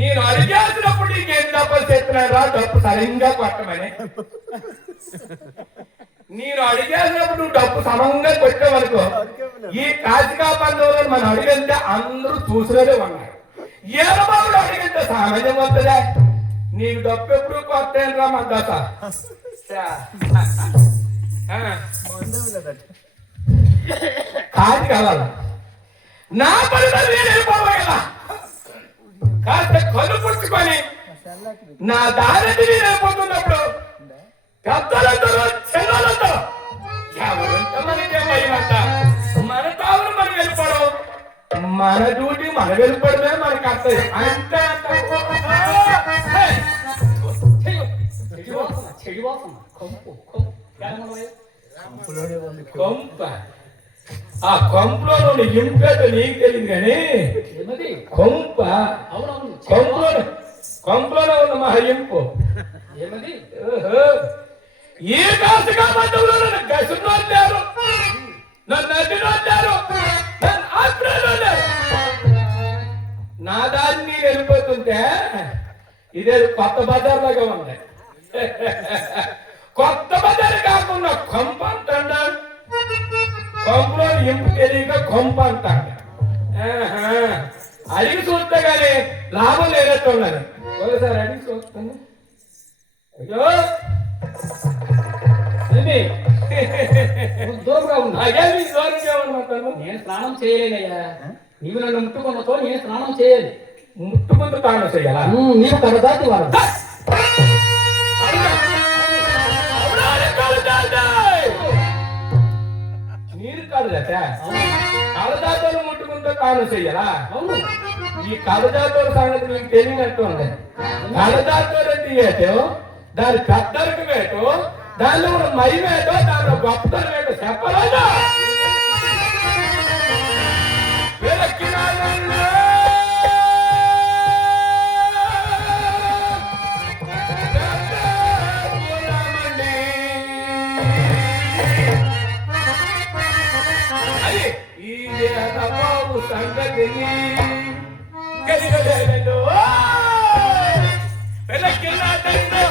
నేను అడిగేసినప్పుడు నీకేం డబ్బులు చెప్పినారా డబ్బు సరిగ్గా కొట్టమని. నేను అడిగేసినప్పుడు నువ్వు డబ్బు సమంగా కొట్టావనుకో ఈ కాశికా బంధువులను మనం అడిగితే అందరూ చూసినదే ఉన్నారు. ఏరబాబుడు అడిగితే సామాన్యం వస్తుందా? నీకు డబ్బు ఎప్పుడు కొట్టేనరా మా దశ కాదు కావాల నా పరిస్థితి నేను వెళ్ళిపోవాలి. కాస్త కళ్ళు పుచ్చుకొని నా దారి వెళ్ళిపోతున్నప్పుడు పెద్దలతో చిన్నలతో మన తావులు మనం వెళ్ళిపోవడం, మన డ్యూటీ మనం వెళ్ళిపోవడమే మనకి అర్థం. అంతే కొంప ఆ కొంపలో నుండి ఇంపేట నీకు తెలియదు కానీ కొంప కొంపలోనే ఉన్న మా ఇంపు ఏ కాసుగా బంధువులు నన్ను గసులు వచ్చారు, నన్ను నదిలో వచ్చారు, నన్ను ఆశ్రయంలో నా దాన్ని వెళ్ళిపోతుంటే ఇదే కొత్త బజార్ లాగా ఉంది. కొత్త బజార్ కాకుండా కొంప అంటాడు. కొంపలో ఇంపు తెలియక కొంప అంటాడు. అడిగి చూస్తే గానీ లాభం లేనట్టు ఉన్నది. ఒకసారి అడిగి చూస్తాను. అయ్యో దూరంగా ఉన్నా నేను స్నానం చేయలేనయ్యా. నీవు నన్ను ముట్టుకున్నతో నేను స్నానం చేయాలి. ముట్టుకుంటూ స్నానం చేయాలా? నీవు కడదాటి వారు నీరు కడదాట కడదాతలు ముట్టుకుంటూ స్నానం చెయ్యాలా? అవును. ఈ కడదాతల సంగతి మీకు తెలియనట్టు ఉంది. కడదాతలు అంటే ఏటో దాని పెద్దలకు వేటో దానిలో ఉన్న మై వేటో దానిలో గొప్పతనం వేటో చెప్పరాదా? సంగతి కలిగలేదో పెళ్ళకిల్లాటంలో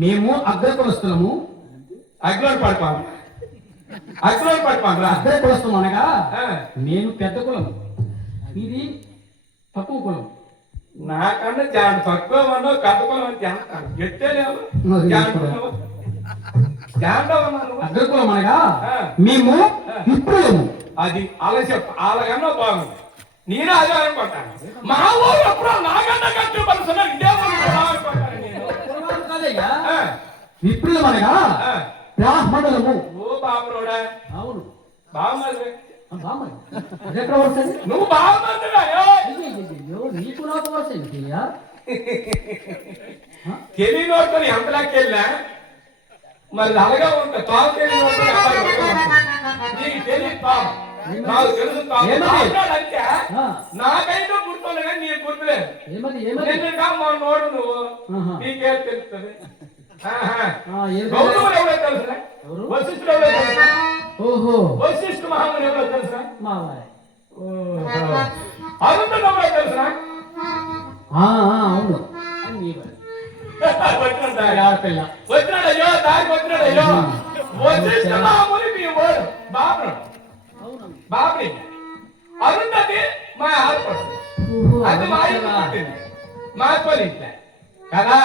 మేము అగ్రకులస్తులము. అగ్రని పడిపోను అగ్రని పడిపోను అగ్రకులస్తులం అనగా మేము పెద్ద కులం, ఇది తక్కువ కులం. నాకన్నా చాలా తక్కువ మనం పెద్ద కులం అని జాంటాను. ఎట్టేలేవు అగ్రకులం అనగా మేము విప్రులము. అది అలా చెప్ప అలాగన్నా బాగుంది. నేను అదే అనుకుంటాను. మా ఊరు ఎప్పుడో నాకన్నా కట్టు పడుతున్నారు. ఇదే విప్రులమనగా బ్రాహ్మణులము. ఓ బాబురోడా. అవును. బామ్మది ఎక్కడ వస్తుంది నువ్వు బామ్మదిరా నీకు నాకు వస్తుంది తెలియనోడుకొని ఎంతలాకి వెళ్ళా మరి అలాగా ఉంటా తాము తెలియనోడు నీకు తెలియదు తాము నాకు తెలుసు అంటే నాకైతే గుర్తుండే కానీ నీకు గుర్తులేదు మా నోడు నువ్వు నీకే తెలుస్తుంది గౌతముడు ఎవరో తెలుసా వశిష్ఠుడు ఎవరో తెలుసా ఓహో వశిష్ఠ మహాముని ఎవరో తెలుసా అరుంధతి ఎవరో తెలుసా అవును వచ్చినాడయ్యో దానికి వచ్చినాడయ్యో వశిష్ఠ మహాముని మీ వాడు బాబుని అరుంధతి మా ఆడపడుతుంది అది మా ఇంట్లో పుట్టింది మా ఇంట్లో కదా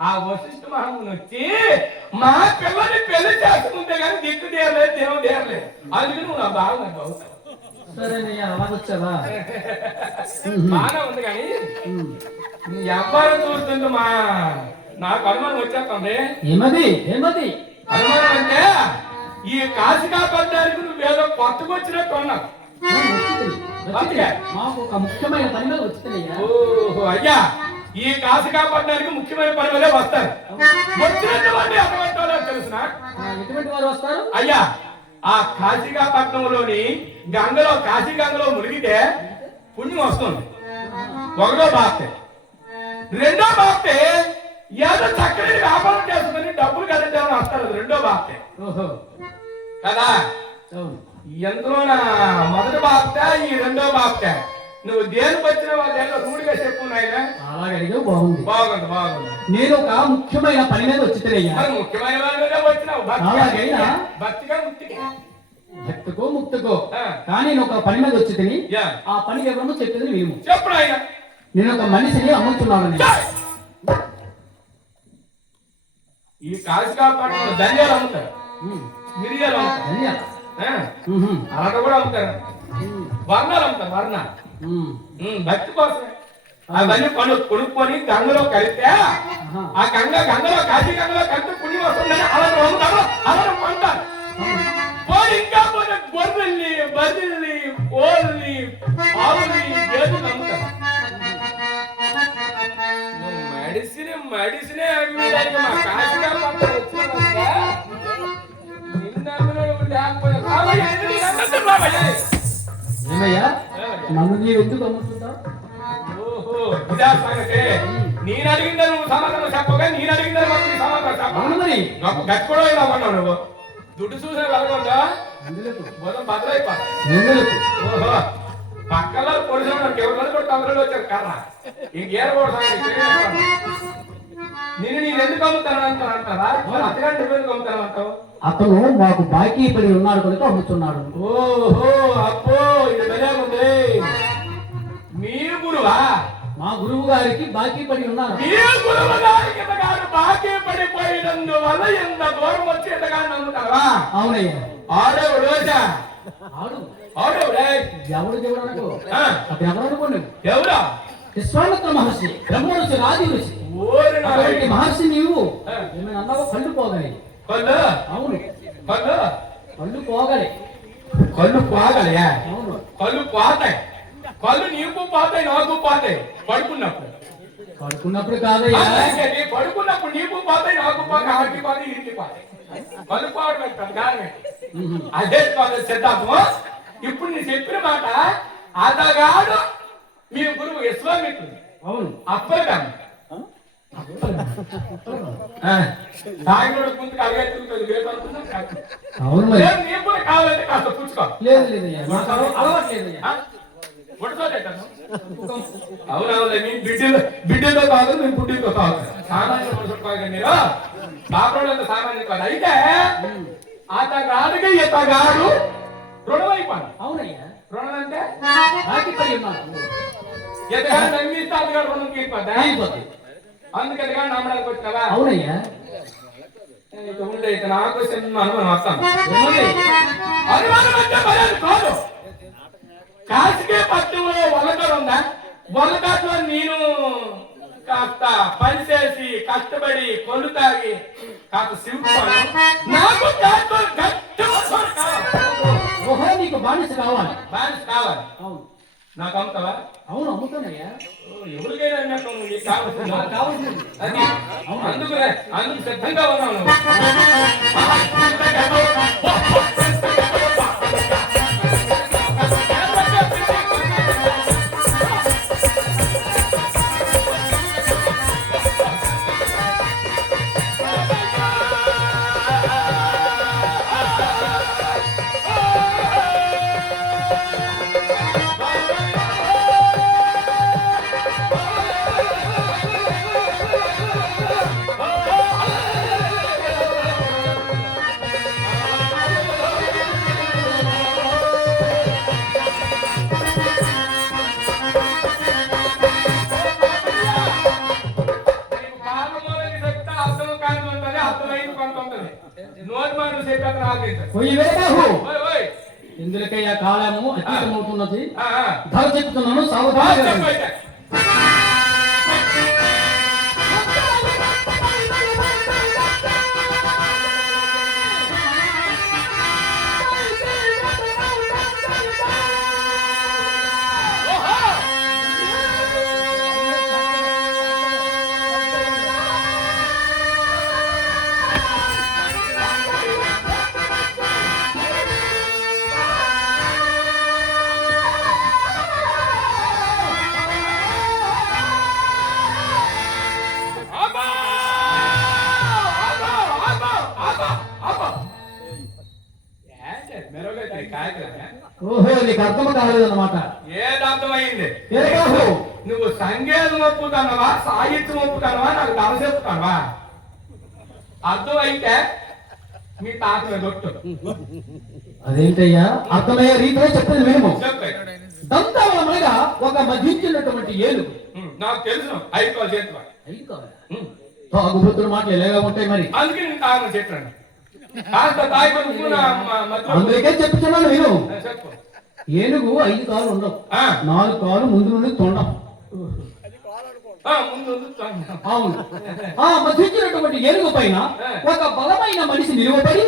ఆ వశిష్ఠ మహాముని వచ్చి మా పిల్లని పెళ్లి చేసుకుంటే కానీ దిక్కు తీరలేదు దేవం తీరలేదు అందుకని నువ్వు నా బాగా నాకు అవుతావు బాగా ఉంది కానీ ఎవరు చూస్తుంటే నాకు అనుమానం వచ్చేస్తుంది ఏమది అనుమానం అంటే ఈ కాశికా పడ్డానికి నువ్వేదో కొత్తగా వచ్చినట్టు ఉన్నావు మాకు ఒక ముఖ్యమైన పని మీద వచ్చిందయ్యా ఓహో అయ్యా ఈ కాశికా పడ్డానికి ముఖ్యమైన పని వల్లే వస్తారు వచ్చినటువంటి అటువంటి వాళ్ళు తెలుసునా ఎటువంటి వారు వస్తారు అయ్యా ఆ కాశీకాపట్నంలోని గంగలో కాశీ గంగలో మునిగితే పుణ్యం వస్తుంది ఒకటో బాప్తే రెండో బాప్తే ఏదో చక్కని వ్యాపారం చేసుకుని డబ్బులు కట్టించాలని వస్తారు రెండో బాప్తే కదా ఎందులో మొదటి బాప్తే ఈ రెండో బాప్తే నువ్వు దేనికి వచ్చినావా దేనిలో రూఢిగా చెప్పు నాయన అలాగే బాగుంది బాగుంది బాగుంది నేను ఒక ముఖ్యమైన పని మీద వచ్చినయ్యా ముఖ్యమైన పని మీద వచ్చినావు భక్తిగా భక్తికో ముక్తికో కానీ నేను ఒక పని మీద వచ్చి తిని ఆ పని ఎవరో చెప్పేది మేము చెప్పు ఆయన నేను ఒక మనిషిని అమ్ముతున్నాను ఈ కాశీకాపట్నంలో ధనియాలు అమ్ముతారు మిరియాలు అమ్ముతారు అలాగ కూడా అమ్ముతారు వర్ణాలు అమ్ముతారు వర్ణ భక్తి కోసం అవన్నీ కొనుక్కొని గంగలో కలిస్తే ఆ గంగలో కాశీ గంగలో కలిస్తే పుణ్యం వస్తుందని అలా అమ్ముతారు అలా కొంటారు పోయి ఇంకా పోతే గొర్రెల్ని బదిల్ని కోళ్ళని ఆవుల్ని గేదెలు అమ్ముతారు మెడిసినే అమ్మిడానికి మా కాశీగా పంట వచ్చినాక ఏమయ్యా నన్ను నీవు ఎందుకు అమ్ముతుంటావు ఓహో ఇదా సంగతే నేను అడిగిందా నువ్వు సమాధానం చెప్పగా నేను అడిగిందా మాకు సమాధానం చెప్పాలి మరి గట్టి కూడా ఇలా అన్నావు నువ్వు దుడ్డు చూసిన వెళ్ళకుండా మొదలు బదులైపోతాయి ఓహో పక్కలో పొడిచాను ఎవరు కూడా తమలో వచ్చారు కర్ర ఇంకేర నేను ఎందుకు అమ్ముతాను అంటారా అతగాని నువ్వు ఎందుకు అమ్ముతాను అంటావు అతను మాకు బాకీ పడి ఉన్నాడు కనుక అమ్ముతున్నాడు ఓహో అప్పో ఇది ఉంది మీ గురువా మా గురువు గారికి బాకీ పడి ఉన్నారు మీ గురువు గారికి బాకీ పడిపోయినందువల్ల ఎంత దూరం వచ్చి ఎంతగానో నమ్ముతావా అవునయ్యా ఆడవుడు ఆడవుడే ఎవడు దేవుడు అనుకో అప్పుడు ఎవరు అనుకోండి ఎవరా విశ్వామిత్ర మహర్షి బ్రహ్మ ఋషి రాజు ఋషి మహర్షి నీవు ఏమైనా అన్నావో కళ్ళు పోగలి కళ్ళు అవును కళ్ళు పోగలి అవును కళ్ళు పోతాయి కళ్ళు నీకు పోతాయి నాకు పోతాయి పడుకున్నప్పుడు కాదయ్యా పడుకున్నప్పుడు నీకు పోతాయి నాకు పోతాయి ఆడికి పోతాయి ఇంటికి పోతాయి కళ్ళు పోవడం అదే సిద్ధాంతం ఇప్పుడు నేను చెప్పిన మాట అతగాడు మీ గురువు విశ్వామిత్రుడు అవును అప్పటికం కావాలంటే కాస్త పుచ్చుకో అవునవులే మీ బిడ్డలో కాదు మీ పుట్టితో కాదు సామాన్య మనుషులు మీరు బాబులంతా సామాన్యం కాదు అయితే అతగాడికి ఇతగాడు రుణమైపోయి అవునయ్యా రుణం అంటే ఎతగాడు నమ్మిస్తే అతగాడు రుణం తీరిపోద్ది అందుకని నమ్మడానికి వచ్చినావా అవునయ్యా ఉండే నాకు చిన్న అనుమానం వస్తాను అనుమానం అంటే భయాలు కాదు కాశీకే పట్టణంలో వల్లకాడు ఉందా వల్లకాట్లో నేను కాస్త పని చేసి కష్టపడి కొలు తాగి కాస్త శివుడు నాకు నీకు బానిస కావాలి. బానిస కావాలి. అవును. నాకు అమ్ముతావా? అవును, అమ్ముతానయ్యా. ఎవరికైనా అన్నట్టు నీకు కావాల్సింది. నాకు కావాల్సింది అది అందుకు సిద్ధంగా ఉన్నాను. ఇందులకయ్యా కాలము అతీతమవుతున్నది. ధర చెప్తున్నాను, సావధానంగా. ఓహో, నీకు అర్థం కాలేదన్నమాట. ఏది అర్థమైంది? నువ్వు సంగీతం ఒప్పుతానవా, సాహిత్యం ఒప్పుతానవా, నాకు ధర చెప్తానవా? అర్థమైతే మీ తాత దొట్టు. అదేంటయ్యా, అర్థమయ్యే రీతిలో చెప్పేది మేము. దంతావళమనగా ఒక మధ్యించినటువంటి ఏనుగు. నాకు తెలుసు. 5 కాలు చేతులు. 5 కాలు తాగుబోతుల మాటలు ఎలాగా ఉంటాయి మరి. అందుకే నేను తాగను చెప్పాను. అందుకే చెప్తున్నాను నేను. ఏనుగు 5 కాలు ఉండవు, 4 కాలు ముందు నుండి తొండం. అవును. ఆ మధ్యించినటువంటి ఏనుగు పైన ఒక బలమైన మనిషి నిలువబడి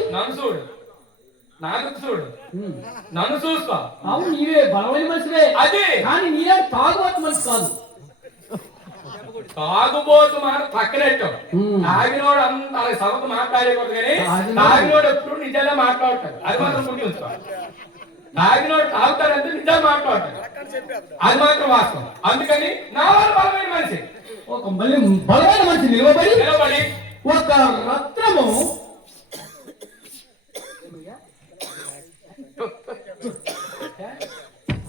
నన్ను చూస్తా. అవును, నీవే బలమైన మనిషివే. అదే కానీ నీవే తాగుబోతు మనిషి కాదు. తాగుబోతు మాట పక్కనెట్టు. తాగినోడు అంత సభకు మాట్లాడేకూడదు, కానీ తాగినోడు ఎప్పుడు నిజంగా మాట్లాడతాడు. అది మాత్రం గుర్తు ఉంచుకోవాలి. తాగినోడు తాగుతాడంటే నిజంగా మాట్లాడతాడు. అది మాత్రం వాస్తవం. అందుకని నా వాళ్ళు బలమైన మనిషి, ఒక బలమైన మనిషి నిలబడి ఒక రత్నము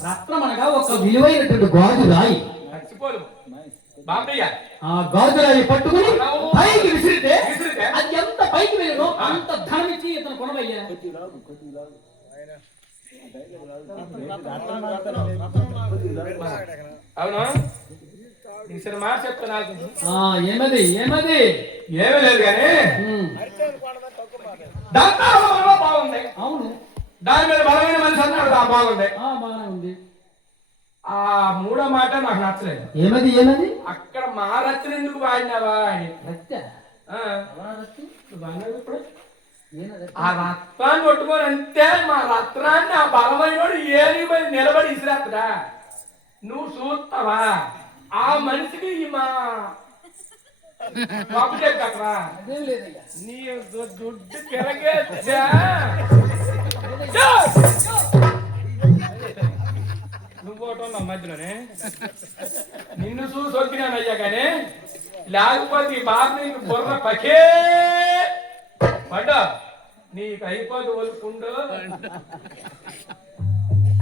రత్నం అనగా ఒక విలువైనటువంటి గాజు రాయి. ఆ గాజు రాయి పట్టుకుని పైకి విసిరితే అది ఎంత పైకి వెళ్ళినో అంత ధనం ఇచ్చి ఇతను కొనవయ్యా. అవునా? మాట చెప్తా. ఏమది ఏమది? ఏమీ లేదు కానీ బాగుంది. అవును, దాని మీద బలమైన మనిషి అన్నాడు. బాగుంది, బాగానే ఉంది. ఆ 3వ మాట నాకు నచ్చలేదు. ఏమది ఏమది? అక్కడ మా రత్న ఎందుకు వాడినావా అని. ఆ రత్నాన్ని కొట్టుకొని అంతే మా రత్నాన్ని ఆ బలమైన ఏనుగు మీద నిలబడి ఇసిరేత్తడా. నువ్వు చూస్తావా ఆ మనిషికి మా బాబు చెప్పరా? నీ దుడ్డు తిరగే నువ్వు మధ్యలోనే నిన్ను చూసి వద్దినానయ్యా, కానీ లేకపోతే ఈ బాబు నీకు బుర్ర పకే పడ్డా నీకు అయిపోదు ఒలుకుండు.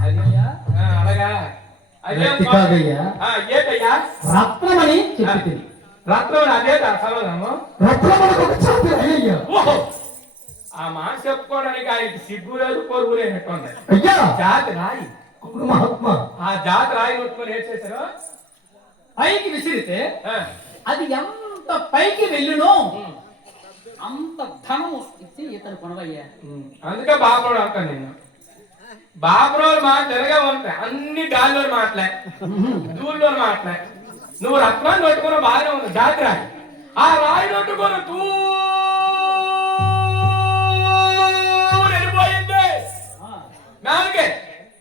అలాగా ఏటయ్యా రత్నమని చెప్పి రత్నం అదే సమాధానము. ఆ మాట చెప్పుకోవడానికి ఆయనకి సిగ్గు లేదు, పొరుగు లేనట్టు. జాతి రాయి మహాత్మ. ఆ జాతి రాయి కొట్టుకొని ఏం చేశారు? పైకి విసిరితే అది ఎంత పైకి వెళ్ళునో అంత ధనము ఇచ్చి ఇతను కొనవయ్యా. అందుకే బాబురాడు అంటాను నేను. బాబురాడు మాట తిరగా ఉంటాయి, అన్ని గాలిలో మాటలే, దూరంలో మాటలే. నువ్వు రత్నాన్ని కొట్టుకున్న బాగానే ఉంది. జాతి రాయి, ఆ రాయి కొట్టుకొని వెళ్ళిపోయింది. నాకే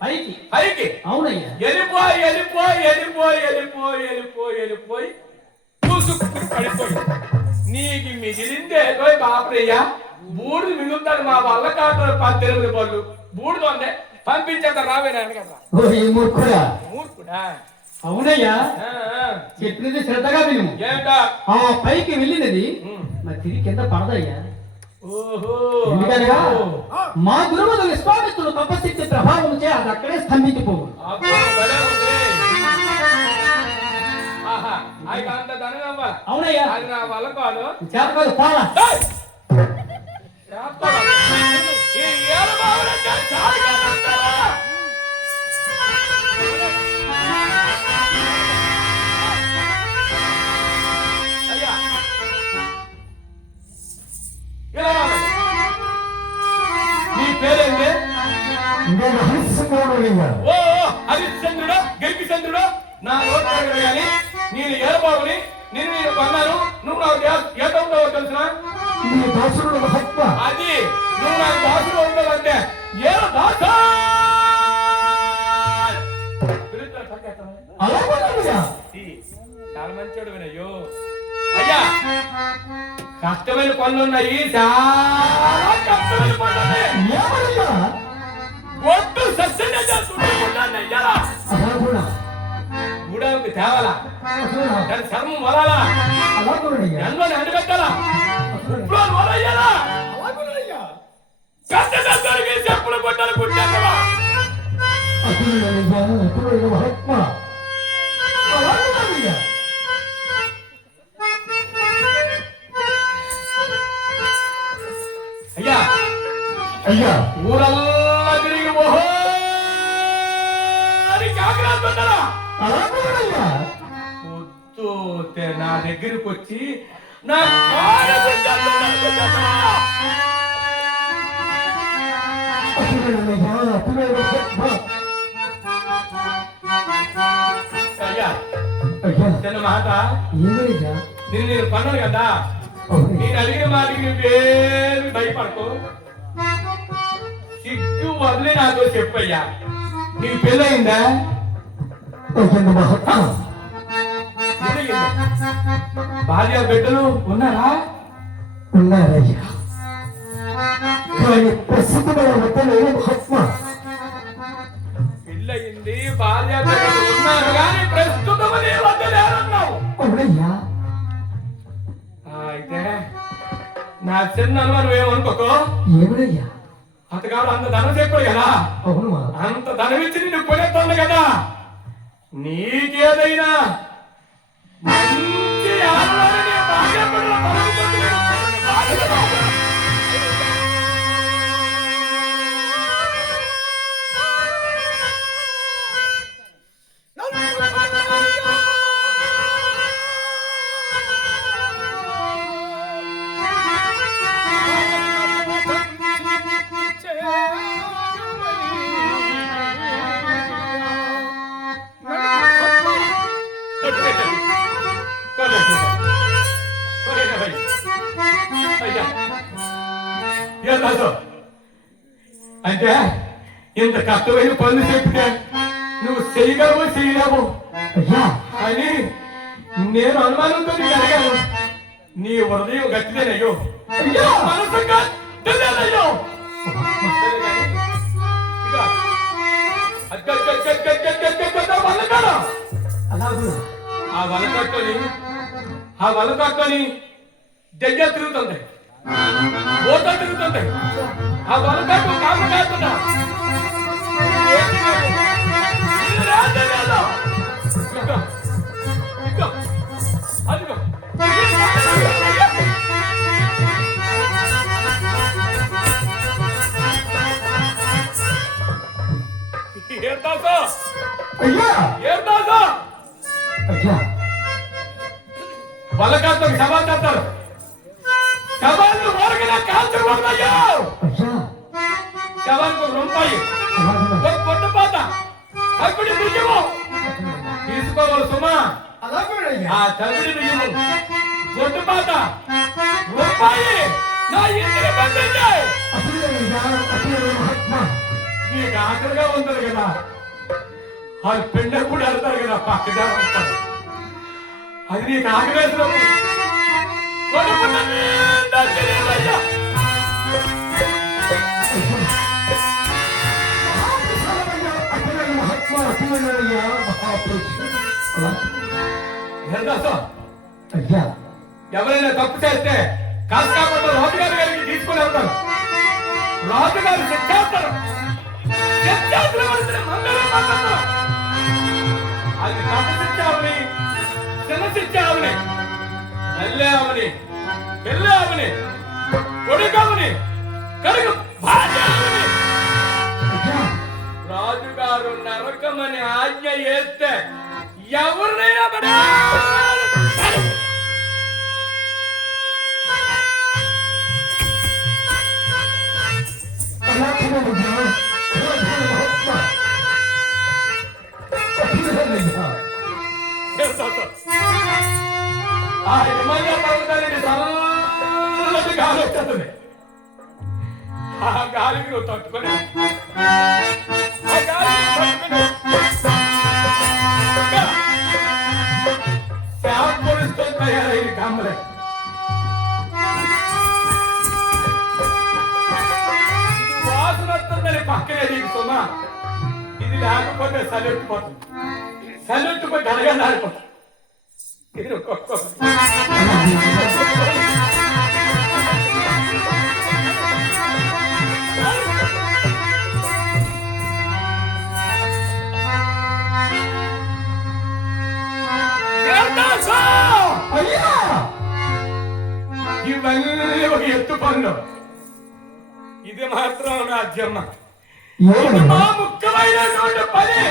పైకి పైకి అవునయ్యా వెళ్ళిపోయి చూసుకుని పడిపోయి నీకు మిగిలిందే బాపరయ్యా బూడిది మిగులుతాడు మా వల్ల కాదు 18 పళ్ళు బూడిద ఉంది పంపించేత రావేనా కదా ఓ ఈ మూర్ఖుడా మూర్ఖుడా అవునయ్యా ఆ, ఆ. చెప్పినది శ్రద్ధగా విను ఏంటా ఆ పైకి వెళ్ళినది మరి తిరిగి కింద పడదయ్యా ఓహో ఎందుకనగా మా గురువులు విశ్వామిత్రుడు తపశక్తి ప్రభావం చే అది అక్కడే స్తంభించిపోవు అబ్బో, భలే ఉంది. ఆహా, ఆయనకు అంత ధనం అవ్వాలి. అవునయ్యా అది నా వల్ల కాదు చేపకాదు పాలా ఏయ్! చేస్తావా? ఈ ఏలబావులంటే చాలుగా ఉంటారా? అయ్యా, ఇలా రావాలి. నీ పేరేంటి? ఓ హరిశ్చంద్రుడు గిరికిచంద్రుడు నా నోట్ కానీ నేను ఏలబావుని నేను కొన్నాను నువ్వు నాకు ఏట ఉండవో తెలుసునా అది నువ్వు నాకు దాసులు ఉండవంటే ఏదో దాస చాలా మంచోడు వినయ్యో అయ్యా కష్టమైన పనులు ఉన్నాయి చాలా కష్టమైన పనులు ఉన్నాయి ఒట్టు సస్యనే చేస్తున్నాయ్యా గూడానికి తేవాలా దాని చర్మం వలాలా ఎన్నో ఎండబెట్టాలా ఇప్పుడు వలయ్యాలా పెద్దకి చెప్పులు కొట్టాలి కుట్టావా అయ్యా అయ్యా ఊరల్లా తిరిగి ఓహో అని కాకరాస్తుంటారా పొద్దుతే నా దగ్గరికి వచ్చి నా అయ్యా చిన్న మాట నేను పన్నాను కదా నేను అడిగిన మాటకి నువ్వేమి భయపడకు సిగ్గు వదిలే నాతో చెప్పయ్యా నీకు పెళ్ళయిందా భార్య బిడ్డలు ఉన్నారా ఉన్నారయ్యా కానీ ప్రస్తుతం పెళ్ళయింది భార్య బిడ్డలు ఉన్నారు కానీ ప్రస్తుతం నీ వద్ద లేరన్నావు అవునయ్యా అయితే నా చిన్న అనుమానం ఏమనుకోకో ఏమిడయ్యా అంతకాదు అంత ధనం చెప్పాడు కదా అవును అంత ధనం ఇచ్చి నిన్ను కొనేస్తాను కదా నీకేదైనా మంచి ఆడదానిని భార్య బిడ్డల పరమపతి బాధ్యత. అంటే ఇంత కష్టమైన పనులు చెప్తే నువ్వు చేయగలవు చేయలేవు అని నేను అనుమానంతో నీకు అడిగాను నీ హృదయం గట్టిదేనయ్యో మనసు గట్టిదేనయ్యో ఆ వలకట్టుని దగ్గర తిరుగుతుంది ఓట తిరుగుతుంది ఆ వలకట్టు కాపు కాకుండా అదిగో వలకట్టు సవాల్ చేస్తారు సవాళ్ళు ఓరగిన కాల్చకూడదయ్యో శవానికి రూపాయి ఒక పొట్టపాత తగ్గుడి బియ్యము తీసుకోవాలి సుమా ఆ తగ్గుడి బియ్యము పొట్టుపాత రూపాయి నా ఇంటికి పంపించాయి నీకు ఆకలిగా ఉంటుంది కదా, వాళ్ళు పెండ కూడా అడతారు కదా, పక్కగా ఉంటారు. అది నీకు ఆకలి వేసినప్పుడు కడుపు నిండా తినేవయ్యా. అయ్యా ఎవరైనా తప్పు చేస్తే కాస్కాకుండా రాజుగారి గారికి తీసుకుని వెళ్తారు. రాజుగారు శిక్షేస్తారు. అది తప్ప శిక్ష అవని, చిన్న శిక్ష అవని, నల్లే అవని, పెళ్ళే అవని, కొడుకవని, కడుగు భార్య అవని, రాజుగారు నరకమని ఆజ్ఞ చేస్తే ఎవరినైనా ఆ హిమాలయ పర్వతానికి చల్లటి గాలి వచ్చేస్తుంది. ఆ గాలికి నువ్వు తట్టుకొని శాంపులిస్తూ తయారైన కామలే. ఇది వాసన వస్తుందని పక్కనే దిగుతున్నా, ఇది లేకపోతే సలెట్టుపోతుంది. సలెట్టుపోయి గడగా నాడిపోతుంది. ఇది ఒక్కొక్క ఇవన్నీ ఒక ఎత్తు పనులు. ఇది మాత్రం నా జన్మ. ఇది మా ముఖ్యమైనటువంటి పని.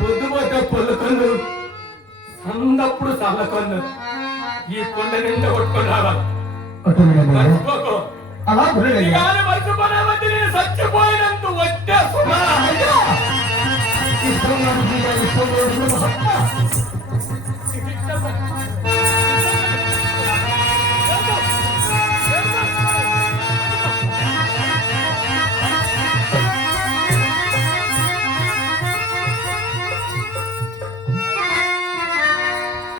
పొద్దుపోతే పొల్లుకొండు, సందప్పుడు చల్లకొండు. ఈ కొండ నిండా కొట్టుకొని రావాలి. మర్చిపోకు. మర్చిపోయినవద్దు, నేను చచ్చిపోయినందు వచ్చే సుమా.